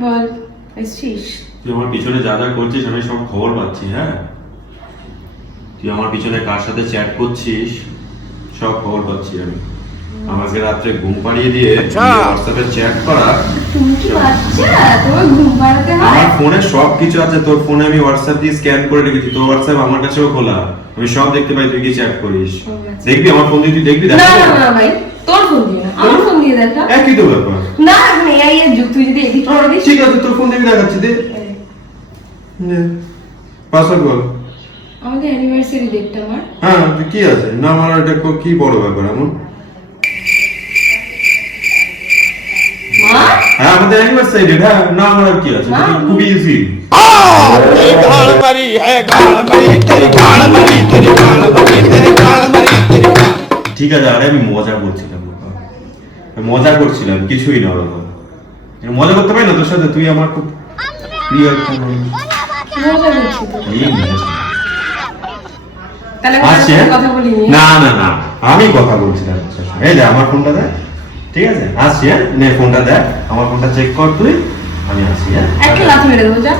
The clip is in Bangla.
বল, এসছিস? তুই আমার পিছনে যা যা করছিস আমি সব খবর পাচ্ছি। হ্যাঁ, তুই আমার পিছনে কার সাথে চ্যাট করছিস সব খবর পাচ্ছি আমি। আমাকে রাত্রে ঘুম পাড়িয়ে দিয়ে হোয়াটসঅ্যাপে চ্যাট করা। তুমি কি বাচ্চা? তোমার ঘুম পাড়াতে হয়? আমার ফোনে সব কিছু আছে, তোর ফোনে আমি হোয়াটসঅ্যাপ দিয়ে স্ক্যান করে রেখেছি। তোর হোয়াটসঅ্যাপ আমার কাছেও খোলা, আমি সব দেখতে পাই তুই কি চ্যাট করিস। দেখবি আমার ফোন দিয়ে, তুই দেখবি। না না না ভাই, তোর ফোন দিয়ে না, আমার ফোন দিয়ে দেখা। একই তো ব্যাপার। না এখন এআই এর যুগ, তুই যদি এডিট করে দিস। ঠিক আছে, তোর ফোন দিয়ে দেখাচ্ছি। দে পাসওয়ার্ড বল। আমাদের অ্যানিভার্সারি ডেটটা আমার। হ্যাঁ, কি আছে না আমার, এটা কি বড় ব্যাপার এমন? মা, হ্যাঁ, আমাদের অ্যানিভার্সারি ডেট। হ্যাঁ, না আমার আর কি আছে, খুব ইজি। ঠিক আছে, আরে আমি মজা করছিলাম, কিছুই না বাবা। মজা করতে পারি না তোর সাথে, তুই আমার খুব প্রিয় একটা মানুষ। মজা করছি তো। এই মেয়ে। তাহলে আচ্ছা, কথা বলিনি। না না না, আমি কথা বলছিলাম। এই যে আমার ফোনটা দে, ঠিক আছে? আসছি। হ্যাঁ, নে ফোনটা দে, আমার ফোনটা চেক কর তুই। আমি আসছি। হ্যাঁ, একটা লাথি মেরে দেবো, যা।